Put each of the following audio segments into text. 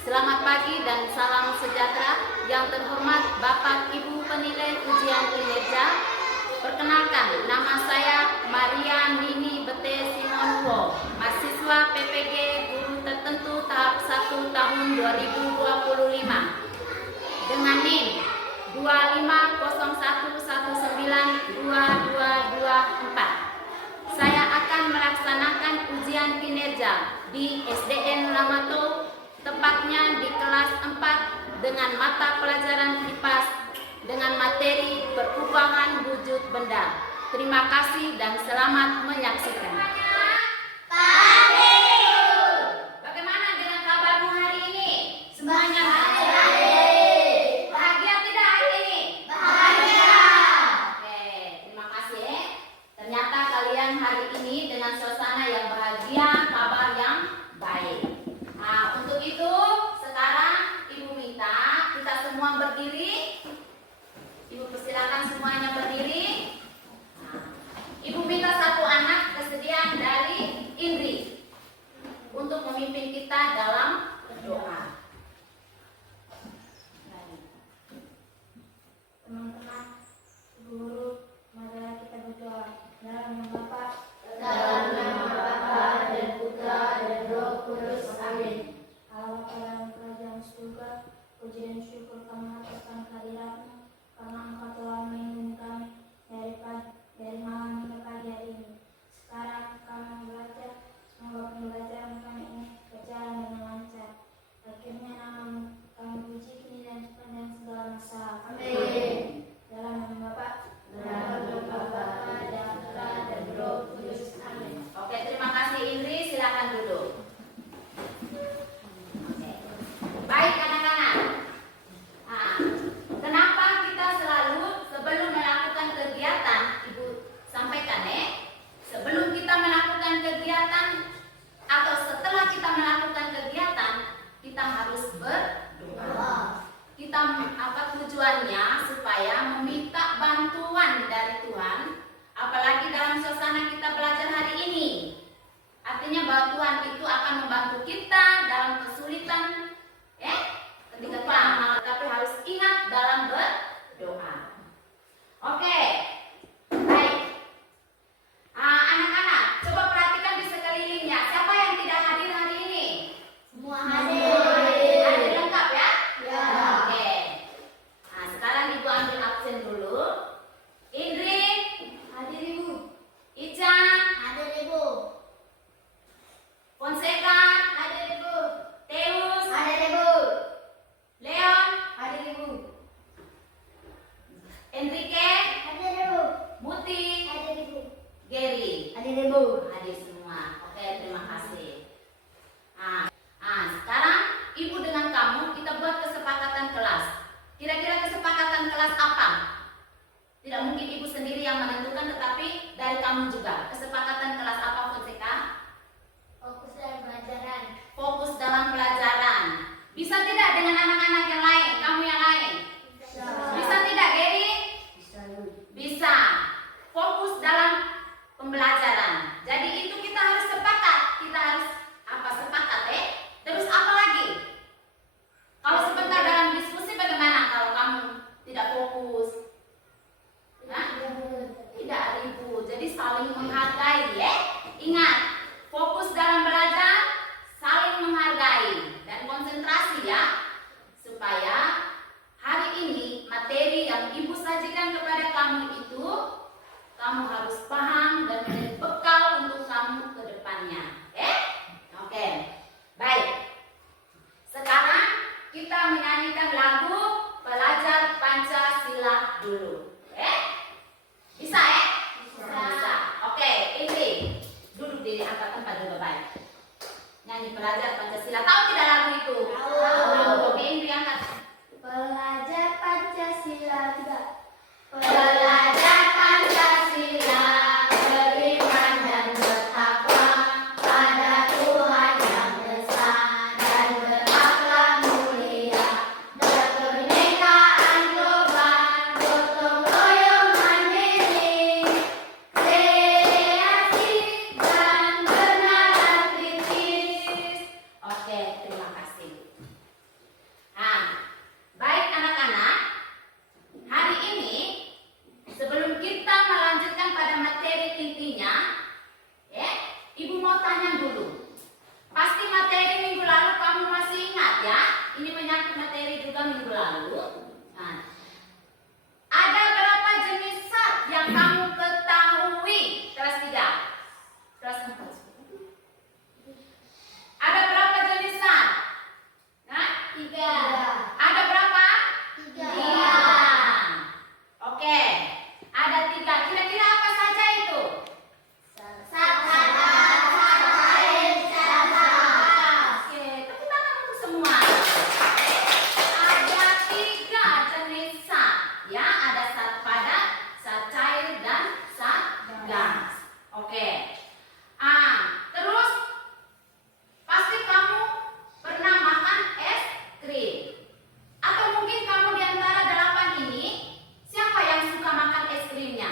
Selamat pagi dan salam sejahtera. Yang terhormat Bapak Ibu penilai ujian kinerja. Perkenalkan, nama saya Maria Nini Bete Simonwo, mahasiswa PPG Guru Tertentu tahap 1 tahun 2025. Dengan NIM 2501192224. Saya akan melaksanakan ujian kinerja di SDN Lamato, tepatnya di kelas 4 dengan mata pelajaran IPAS dengan materi perubahan wujud benda. Terima kasih dan selamat menyaksikan. Bagaimana dengan kabarmu hari ini? Semuanya bahagia tidak hari ini? Bahagia. Oke, terima kasih. Ternyata kalian hari ini dengan suasana yang bahagia, kabar yang baik. Nah, untuk itu sekarang Ibu minta kita semua berdiri. Ibu persilakan semuanya berdiri. Nah, Ibu minta satu anak kesediaan dari Indri untuk memimpin kita dalam doa. Teman-teman, Ibu Guru, marilah kita berdoa. Dalam nama Bapa, Dalam nama Bapa dan Putra dan Roh Kudus. Amin. Allah dalam kerajaan surga, puji dan syukur kami ataskan kehadirat-Mu, karena Engkau telah melindungi kami dari malam hingga pagi hari ini. Sekarang kami belajar, semoga pembelajaran kami ini berjalan dengan lancar. Akhirnya nama-Mu kami puji kini dan sepanjang segala masa. Amin. Dalam nama Bapa, Dalam nama Bapa dan Putra dan Roh Kudus. Amin. Oke, terima kasih Indri. Silakan duduk. Oke. Baik anak-anak. Nah, kenapa kita selalu sebelum melakukan kegiatan, Ibu sampaikan sebelum kita melakukan kegiatan atau setelah kita melakukan kegiatan, kita harus berdoa. Kita apa tujuannya? Supaya meminta bantuan dari Tuhan, apalagi dalam suasana kita belajar hari ini. Artinya bahwa Tuhan itu akan membantu kita dalam kesulitan, ketika kita amal, tapi harus ingat dalam berdoa. Oke, baik. Anak-anak, coba perhatikan di sekelilingnya. Siapa yang tidak hadir hari ini? Semua Hadir lengkap ya? Ya. Oke. Nah, sekarang Ibu ambil absen dulu. Indri, Hadir Ibu. Ica, Hadir Ibu. Fonseca, Hadir Ibu. Teus, Hadir Ibu. Leon, Hadir Ibu. Enrique, Hadir Ibu. Muti, Hadir Ibu. Gary. Hadir Ibu. Hadir semua. Oke, terima kasih. Sekarang Ibu dengan kamu kita buat kesepakatan kelas. Kira-kira kesepakatan kelas apa? Tidak mungkin Ibu sendiri yang menentukan, tetapi dari kamu juga. Kesepakatan kelas apa, Fonseca? Fokus dalam pelajaran. Fokus dalam pelajaran. Bisa tidak dengan anak-anak yang lain? Kamu yang lain? Bisa tidak, Gary? Bisa. Fokus dalam pembelajaran. Jadi itu kita harus sepakat. Kita harus sepakat Terus apa lagi? Kalau sebentar dalam diskusi bagaimana kalau kamu tidak fokus? Tidak ribut. Jadi saling menghargai Ingat, fokus dalam belajar, saling menghargai dan konsentrasi supaya hari ini materi yang Ibu sajikan kepada kamu itu kamu harus paham dan menjadi bekal untuk kamu ke depannya. Oke. Baik. Sekarang kita menyanyikan lagu Pelajar Pancasila dulu. Bisa Bisa. Oke, ini duduk di tempat dulu baik. Nyanyi Pelajar Pancasila. Tahu tidak lagu itu? Tahu. Oke, ini angkat. Pelajar Pancasila tidak. Pelajar Pancasila beriman dan bertakwa pada Tuhan yang Esa dan berakhlak mulia, berkebinekaan global, gotong royong mandiri, kreatif dan bernalar kritis. Oke, terima kasih. minggu lalu. Nah, ada berapa jenis zat yang kamu ketahui kelas 3? Kelas 4. Ada berapa jenis zat? Nah, 3. ada berapa? 3. 3. Oke, ada 3. Kira-kira apa saja itu? Zat padat, zat cair, zat gas. Oke, tepuk tangan untuk semua. Ada 3 jenis zat, ya. Ada zat padat, zat cair, dan zat gas. Oke. Terus pasti kamu pernah makan es krim. Atau mungkin kamu di antara 8 ini, siapa yang suka makan es krimnya?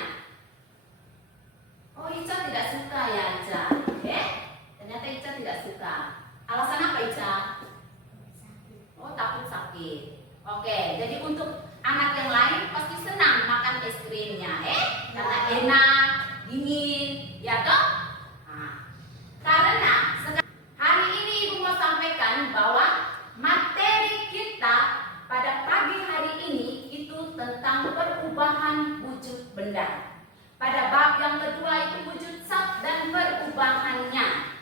Oh, Ica tidak suka ya, Ica. Ternyata Ica tidak suka. Alasan apa, Ica? Oh, takut sakit. Oke, jadi untuk anak yang lain pasti senang makan es krimnya, karena enak, dingin, ya toh? Karena hari ini Ibu mau sampaikan bahwa materi kita pada pagi hari ini itu tentang perubahan wujud benda. Pada bab yang kedua itu wujud zat dan perubahannya.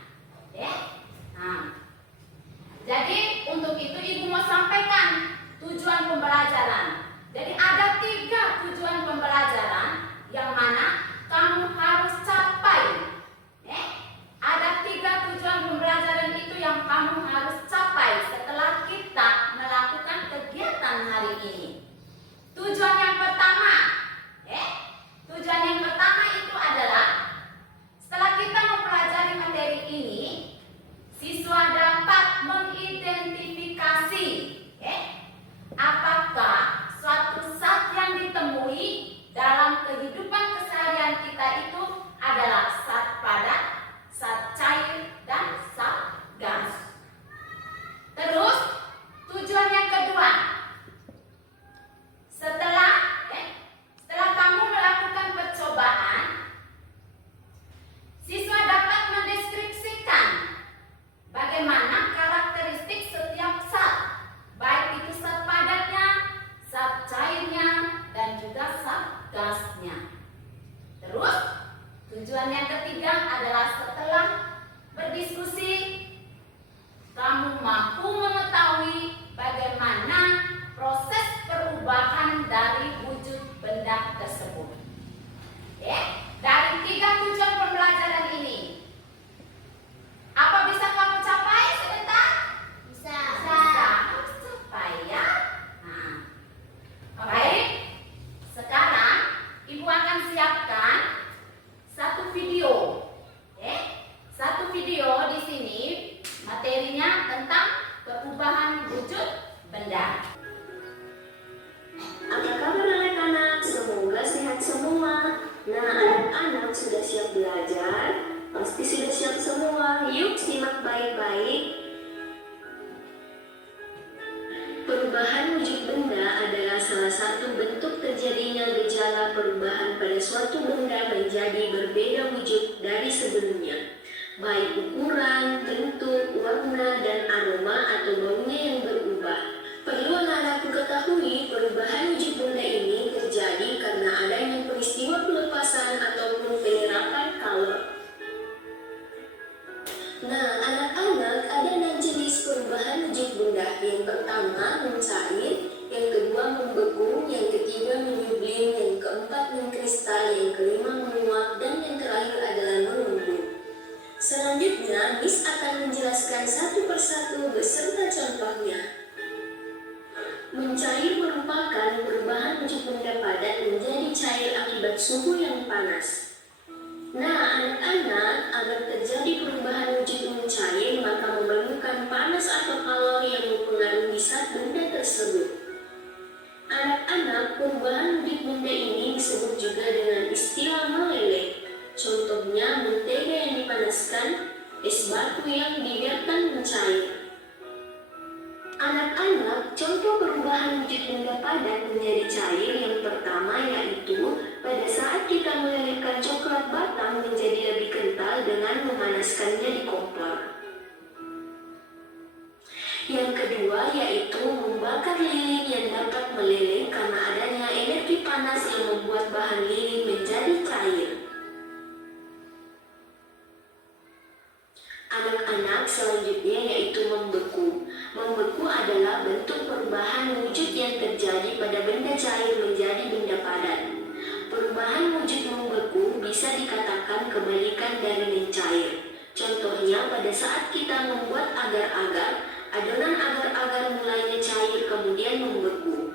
Jadi untuk itu Ibu mau sampaikan tujuan pembelajaran. Jadi ada 3 tujuan pembelajaran yang mana kamu harus capai. Ada 3 tujuan pembelajaran itu yang kamu harus capai setelah kita melakukan kegiatan hari ini. Tujuan yang pertama, tujuan yang pertama itu adalah setelah kita mempelajari materi ini, siswa dapat mengidentifikasi apakah suatu zat yang ditemui dalam kehidupan keseharian kita itu adalah zat padat, zat cair, dan zat gas. Terus tujuan yang kedua, setelah kamu melakukan percobaan, siswa dapat mendeskripsikan bagaimana karakteristik setiap zat, baik itu zat padatnya, zat cairnya, dan juga zat gasnya. Terus tujuan yang ketiga adalah setelah berdiskusi, kamu mampu mengetahui bagaimana proses perubahan dari wujud benda tersebut. Dari 3 tujuan pembelajaran ini, apa bisa kamu capai sebentar? Bisa. Harus capai ya. Baik, sekarang Ibu akan siapkan satu video. Satu video di sini materinya tentang perubahan wujud benda. Apa kabar anak-anak? Semoga sehat semua. Nah, anak-anak sudah siap belajar? Pasti sudah siap semua. Yuk simak baik-baik. Perubahan wujud benda adalah salah satu bentuk terjadinya gejala perubahan pada suatu benda menjadi berbeda wujud dari sebelumnya. Baik ukuran, bentuk, warna, dan aroma atau baunya yang berubah. Perlu anak-anakku ketahui, perubahan wujud benda ini terjadi karena adanya peristiwa pelepasan ataupun penyerapan kalor. Nah, anak-anak, ada 6 jenis perubahan wujud benda. Yang pertama, mencair, yang kedua membeku, yang ketiga menyublim, yang keempat mengkristal, yang kelima menguap, dan yang terakhir adalah mengembung. Selanjutnya, Miss akan menjelaskan satu persatu beserta contohnya. Mencair merupakan perubahan wujud benda padat menjadi cair akibat suhu yang panas. Nah, anak-anak, agar terjadi perubahan wujud mencair, maka memerlukan panas atau kalor yang mempengaruhi zat benda tersebut. Anak-anak, perubahan wujud benda ini disebut juga dengan istilah meleleh. Contohnya, mentega yang dipanaskan, es batu yang dibiarkan mencair. Anak-anak, contoh perubahan wujud benda padat menjadi cair yang pertama yaitu pada saat kita melelehkan coklat batang menjadi lebih kental dengan memanaskannya di kompor. Yang kedua kedua yaitu membakar lilin yang dapat meleleh karena adanya energi panas yang membuat bahan lilin menjadi cair. Anak-anak selanjutnya yaitu membeku. Membeku adalah bentuk perubahan wujud yang terjadi pada benda cair menjadi benda padat. Perubahan wujud membeku bisa dikatakan kebalikan dari mencair. Contohnya pada saat kita membuat agar-agar, adonan agar-agar mulanya cair kemudian membeku.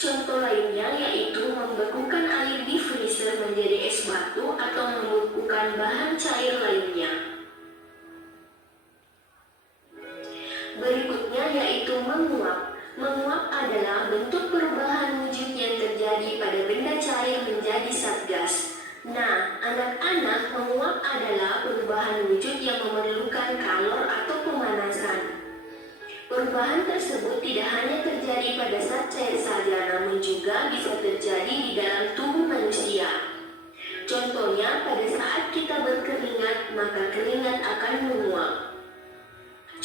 Contoh lainnya yaitu membekukan air di freezer menjadi es batu atau membekukan bahan cair lainnya. Berikutnya yaitu menguap. Menguap adalah bentuk perubahan wujud yang terjadi pada benda cair menjadi zat gas. Nah, anak-anak, menguap adalah perubahan wujud yang memerlukan kalor atau pemanasan. Perubahan tersebut tidak hanya terjadi pada zat cair saja, namun juga bisa terjadi di dalam tubuh manusia. Contohnya, pada saat kita berkeringat, maka keringat akan menguap.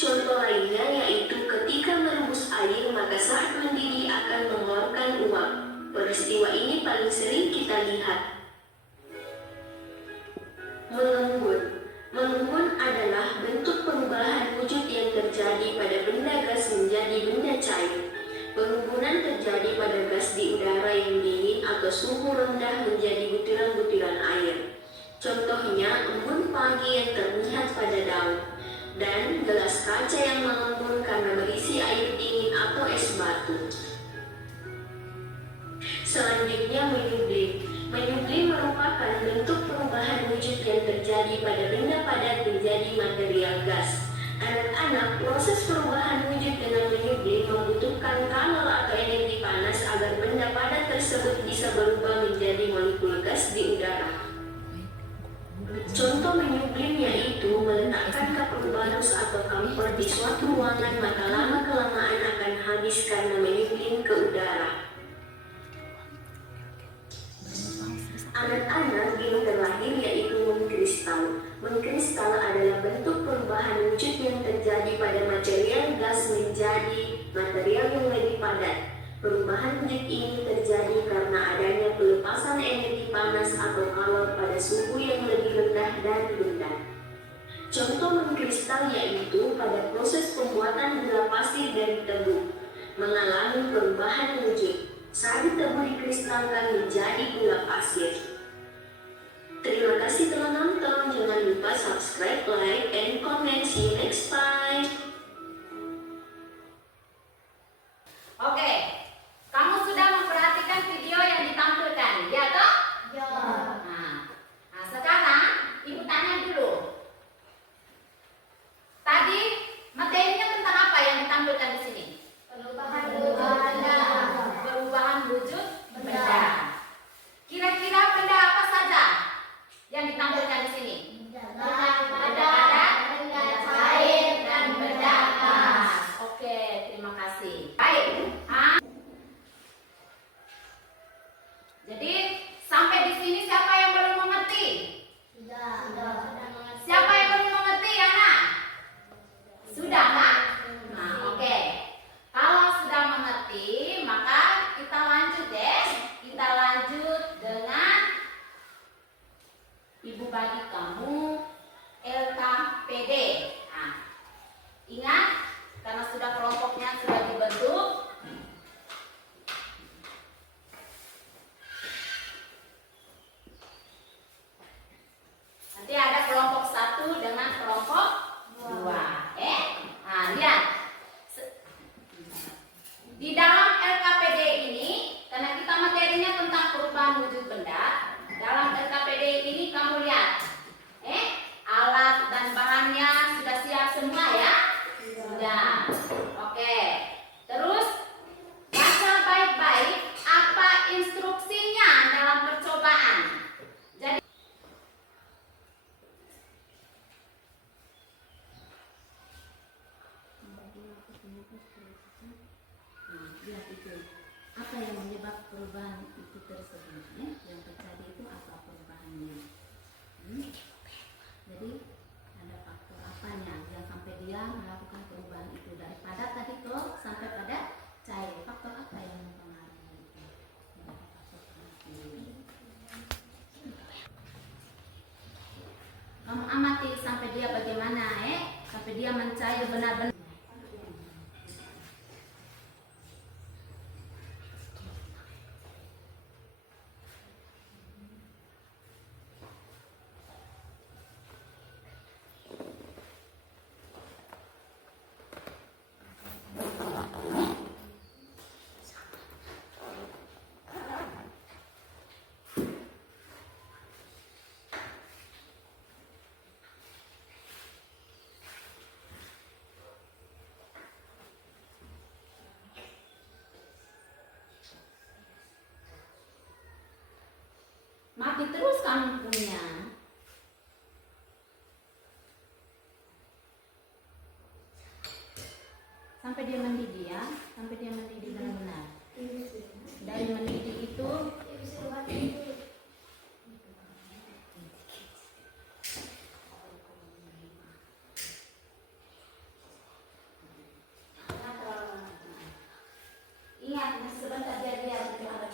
Contoh lainnya yaitu ketika merebus air, maka saat mendidih akan mengeluarkan uap. Peristiwa ini paling sering kita lihat. Mengembun. Mengembun adalah bentuk perubahan wujud yang terjadi pada benda gas menjadi benda cair. Pengembunan terjadi pada gas di udara yang dingin atau suhu rendah menjadi butiran-butiran air. Contohnya embun pagi yang terlihat pada daun, dan gelas kaca yang mengembun karena berisi air dingin atau es batu. Selanjutnya menyublim. Menyublim merupakan bentuk perubahan wujud yang terjadi pada benda padat menjadi material gas. Anak-anak, proses perubahan wujud dengan menyublim membutuhkan kalor atau energi panas agar benda padat tersebut bisa berubah menjadi molekul gas di udara. Contoh menyublim yaitu meletakkan kapur barus atau kamfer di suatu ruangan, maka lama-kelamaan akan habis karena menyublim ke udara. Anak-anak, yang terakhir yaitu mengkristal. Mengkristal adalah bentuk perubahan wujud yang terjadi pada material gas menjadi material yang lebih padat. Perubahan wujud ini terjadi karena adanya pelepasan energi panas atau kalor pada suhu yang lebih rendah dari benda. Contoh mengkristal yaitu pada proses pembuatan gula pasir dari tebu, mengalami perubahan wujud. Saat tebu dikristalkan menjadi gula pasir. Terima kasih telah nonton. Jangan lupa subscribe, like, and comment. See you next time. Oke, kamu sudah memperhatikan video yang ditampilkan, ya toh? Ya. Nah, sekarang Ibu tanya dulu. Tadi materinya tentang apa yang ditampilkan di sini? Perubahan Wujud benda. Kira-kira benda apa saja yang ditampilkan di sini? Benda padat, benda cair, dan benda gas. Oke, terima kasih. Baik. Jadi sampai di sini siapa yang belum mengerti? Siapa yang belum mengerti, Ana? Sudah, Nak? Nah, oke. Kalau sudah mengerti, maka kita lanjut ya. Kita lanjut dengan Ibu bagi kamu LKPD. Nah, ingat, karena sudah kelompoknya sudah dibentuk. Nanti ada kelompok 1 dengan kelompok 2. Nah, lihat. Di dalam LKPD ini, karena kita materinya tentang perubahan wujud benda, dalam LKPD ini kamu lihat, alat dan bahannya sudah siap semua ya? Sudah. Oke. Terus baca baik-baik apa instruksinya dalam percobaan. Jadi lihat itu apa yang menyebab perubahan itu tersebut yang terjadi itu apa perubahannya. Jadi ada faktor apanya yang sampai dia dia melakukan perubahan itu dari padat tadi tuh sampai pada cair. Faktor apa yang mempengaruhi itu? Kamu amati sampai dia bagaimana, sampai dia mencair benar-benar. Mati terus kamu punya. Sampai dia mendidih ya, sampai dia mendidih benar-benar. Dari mendidih itu ingat, sebentar dia ada perubahan.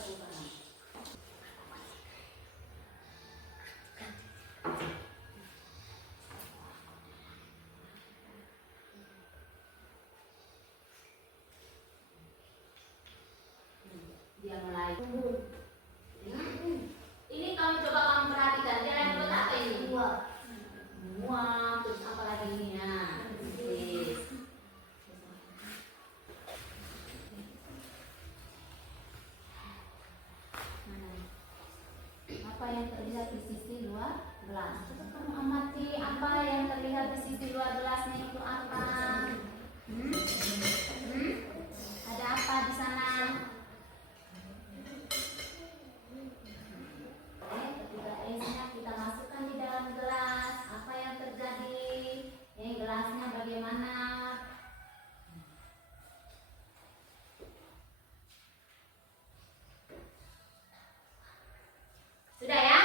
Dia mulai ini kamu coba kamu perhatikan dia lagi buat apa ini? Muak, terus apa lagi ini ya? Apa yang terlihat di sisi luar gelas? Coba kamu amati apa yang terlihat di sisi luar gelasnya itu apa? Ada apa di sana? Ketika esnya kita masukkan di dalam gelas, apa yang terjadi? Gelasnya bagaimana? Sudah ya?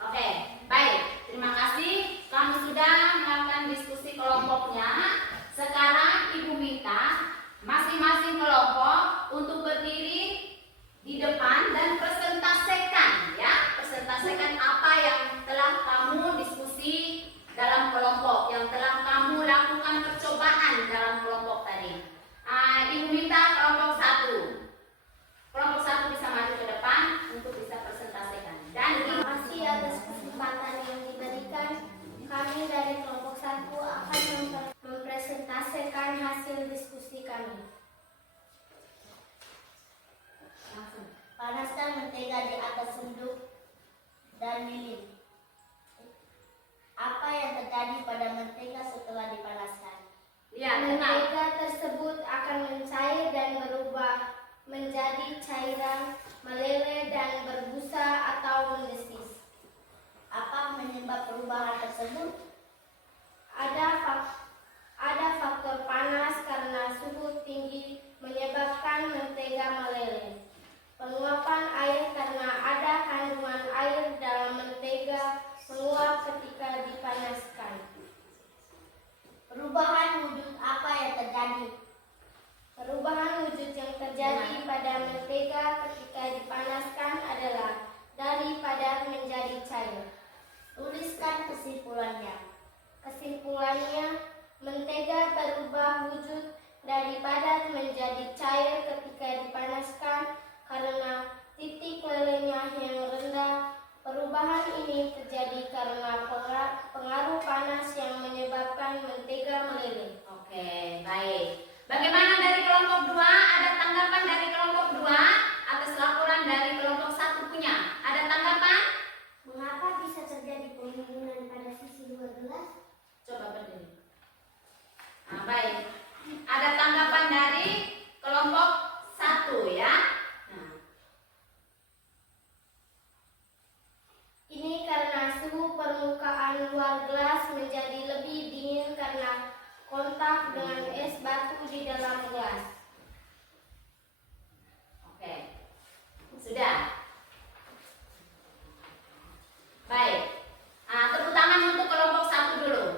Oke, baik. Terima kasih. Kamu sudah melakukan diskusi kelompoknya. Sekarang Ibu minta masing-masing kelompok untuk berdiri di depan dan presentasikan ya, presentasikan apa yang telah kamu diskusi dalam kelompok, yang telah kamu lakukan percobaan dalam kelompok tadi. Ibu minta kelompok satu bisa maju ke depan untuk bisa presentasikan. Dan Terima kasih atas kesempatan yang diberikan. Kami dari kelompok 1 akan mempresentasikan hasil diskusi kami. Panaskan mentega di atas sendok dan lilin. Apa yang terjadi pada mentega setelah dipanaskan? lihat, Mentega tersebut akan mencair dan berubah menjadi cairan, meleleh dan berbusa atau mendesis. Apa penyebab perubahan tersebut? Ada faktor panas karena suhu tinggi menyebabkan mentega meleleh. Penguapan air karena ada kandungan air dalam mentega menguap ketika dipanaskan. Perubahan wujud apa yang terjadi? Perubahan wujud yang terjadi pada mentega ketika dipanaskan adalah dari padat menjadi cair. Tuliskan kesimpulannya. Kesimpulannya, mentega berubah wujud dari padat menjadi cair ketika dipanaskan karena titik lelehnya yang rendah. Perubahan ini terjadi karena pengaruh panas yang menyebabkan mentega meleleh. Oke, baik. Bagaimana dari kelompok 2? Ada tanggapan dari kelompok 2 atas laporan dari kelompok 1 punya? Ada tanggapan? Mengapa bisa terjadi pembangunan pada sisi luar gelas? Coba berdiri. Baik. Ada tanggapan dari kelompok 1 ya? Ini karena suhu permukaan luar gelas menjadi lebih dingin karena kontak dengan es batu di dalam gelas. Oke. Sudah. Baik. Tepuk tangan untuk kelompok 1 dulu.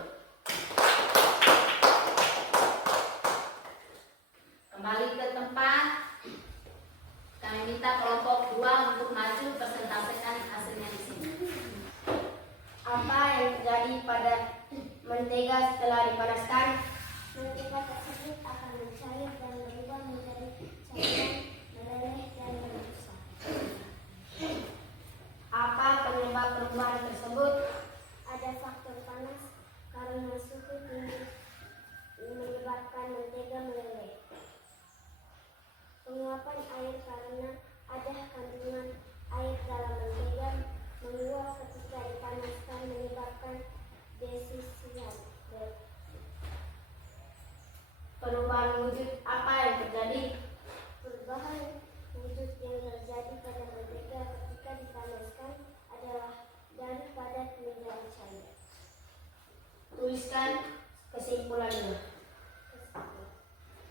mentega setelah dipanaskan, mentega tersebut akan mencair dan berubah menjadi cairan, meleleh dan berbusa. Apa penyebab perubahan tersebut? Ada faktor panas karena suhu tinggi menyebabkan mentega meleleh. Penguapan air karena ada kandungan air dalam mentega menguap ketika dipanaskan menyebabkan desisian. Perubahan wujud apa yang terjadi? Perubahan wujud yang terjadi pada mentega ketika dipanaskan adalah dari padat menjadi cair. Tuliskan kesimpulannya.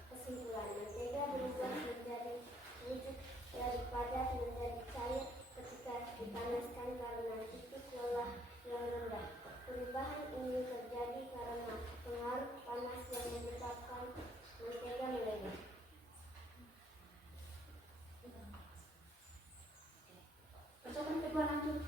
Kesimpulan, mentega berubah menjadi wujud dari padat menjadi cair ketika dipanaskan karena titik lelah yang rendah. Perubahan ini terjadi karena pengaruh panas yang menyebabkan mentega meleleh. Bacakan kedua lanjut.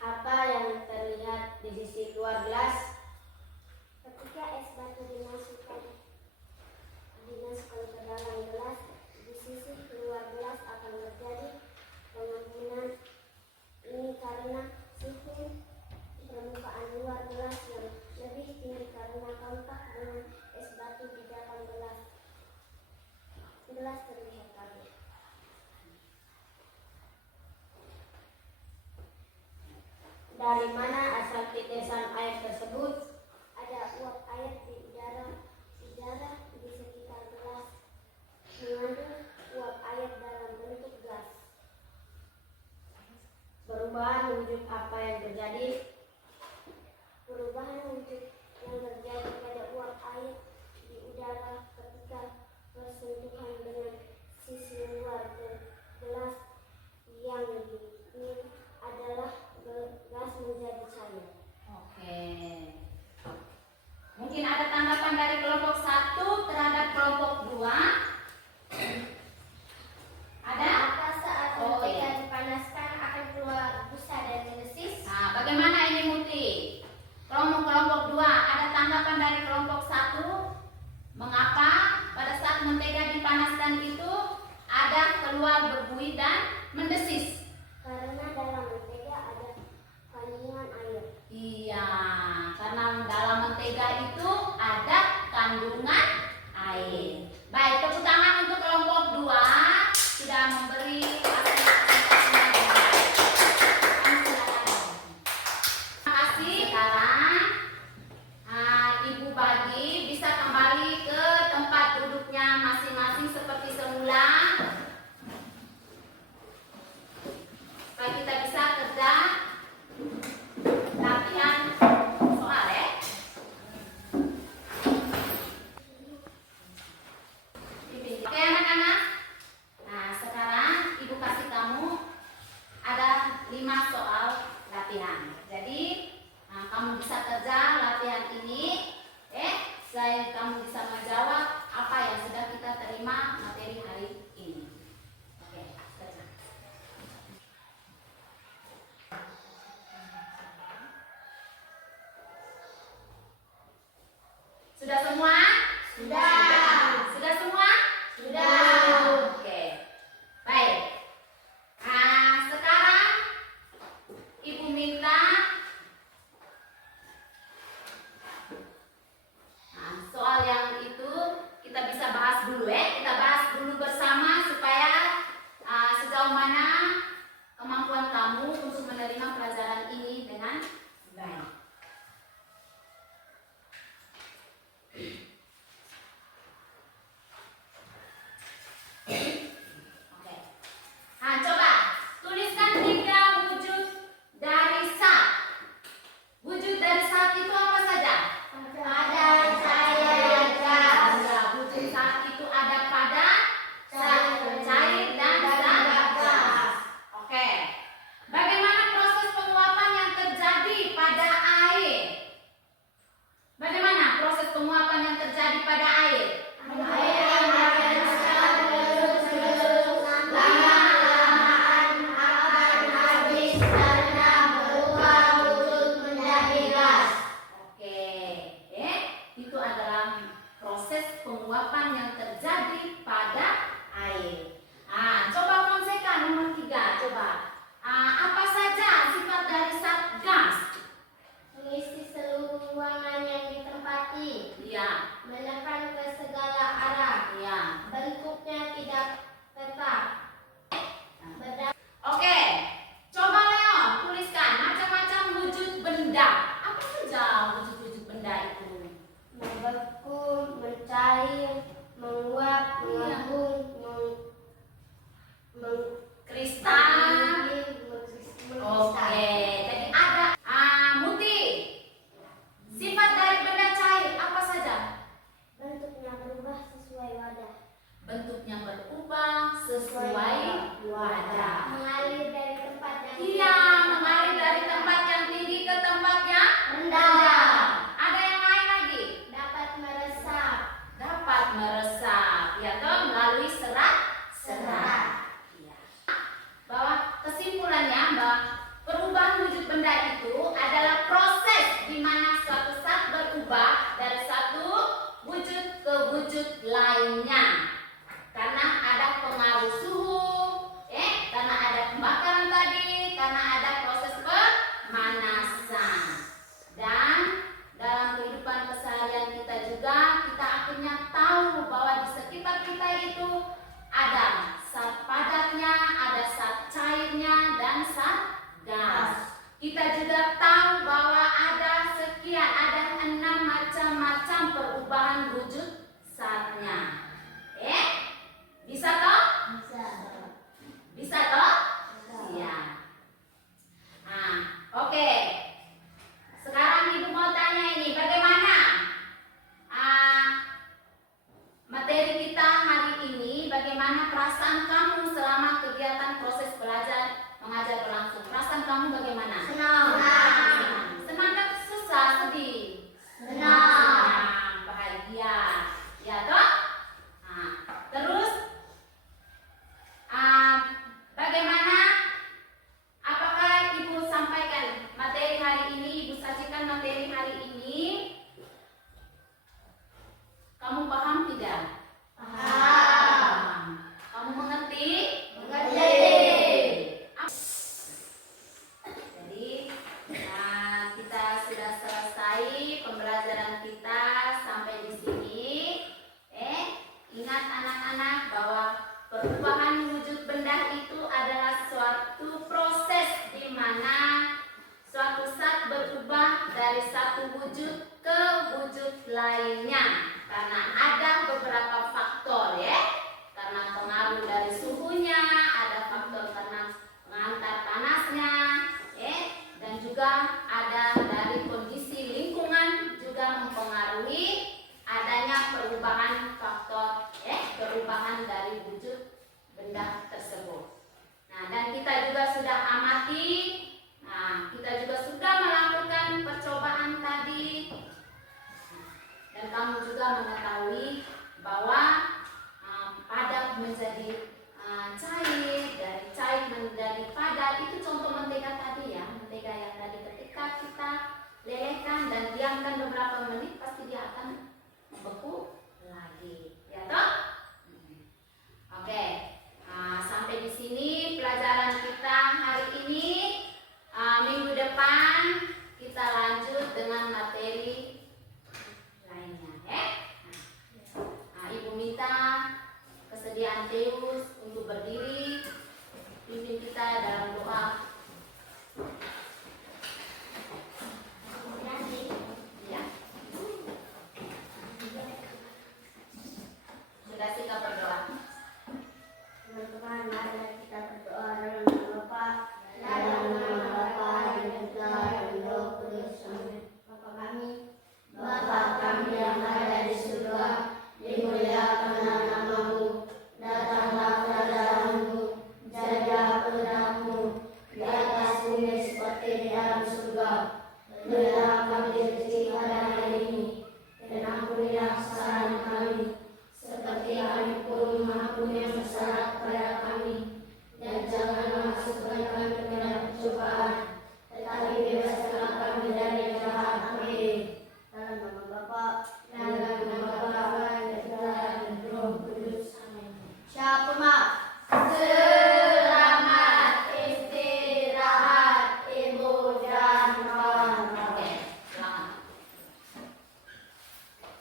Apa yang terlihat di sisi luar gelas? Ketika es batu dimasukkan ke dalam gelas, di sisi luar gelas akan terjadi pengambunan. Ini karena suhu permukaan luar gelas yang lebih tinggi karena kontak dengan es batu di dalam gelas. Gelas terlihat kabur. Dari mana asal tetesan air tersebut? Ada uap air di udara di sekitar gelas mengandung uap air dalam bentuk gas. Perubahan wujud apa yang terjadi? Perubahan wujud yang terjadi pada uap air di udara ketika bersentuhan dengan sisi luar gelas yang ini adalah gas menjadi cair. Oke. Mungkin ada tanggapan dari kelompok 1 terhadap kelompok 2? Ada? Apa saat Oh, mentega iya. dipanaskan akan keluar busa dan mendesis? Nah, bagaimana ini Muti? Kelompok 2, ada tanggapan dari kelompok 1? Mengapa pada saat mentega dipanaskan itu ada keluar berbuih dan mendesis? Karena dalam mentega ada kandungan air. Iya, karena dalam mentega itu ada kandungan air. Baik, tepuk tangan untuk kelompok 2 sudah memberi presentasinya dengan baik. Silakan. Terima kasih. Sekarang Ibu Bagi bisa kembali ke tempat duduknya masing-masing seperti semula. Supaya kita bisa kerja latihan soal ya. Oke anak-anak. Nah sekarang ibu kasih kamu ada 5 soal latihan. Jadi kamu bisa kerja latihan ini. Selain kamu bisa menjawab apa yang sudah kita terima materi hari ini. Oke, kerja. Sudah semua? Sudah. Sudah semua? Sudah. Oke. Baik. Nah, sekarang Ibu minta suatu proses di mana suatu saat berubah dari satu wujud ke wujud lainnya karena ada beberapa faktor ya, karena pengaruh dari suhunya, ada faktor karena pengantar panasnya dan juga ada dari kondisi lingkungan juga mempengaruhi adanya perubahan faktor perubahan dari wujud benda tersebut. Nah, dan kita juga sudah amati, kita juga sudah melakukan percobaan tadi, dan kamu juga mengetahui bahwa padat menjadi cair, dari cair menjadi padat. Itu contoh mentega tadi ya, mentega yang tadi ketika kita lelehkan dan diamkan beberapa menit pasti dia akan membeku lagi, ya toh? Oke, sampai di sini pelajaran kita hari ini. Minggu depan kita lanjut dengan materi lainnya, ya. Ibu minta kesediaan Deus untuk berdiri, pimpin kita dalam doa. Ya. Sudah sikap berdoa. Teman-teman, mari kita berdoa dalam nama Bapa, dalam nama Bapa dan Putra dan Roh Kudus. Amin. Bapa kami yang ada di surga, dimuliakanlah namamu, datanglah kerajaanmu, jadilah kehendakmu di atas bumi seperti di dalam surga. Berilah kami rezeki pada hari ini, dan ampunilah kesalahan kami, seperti kami pun mengampuni yang bersalah kepada kami.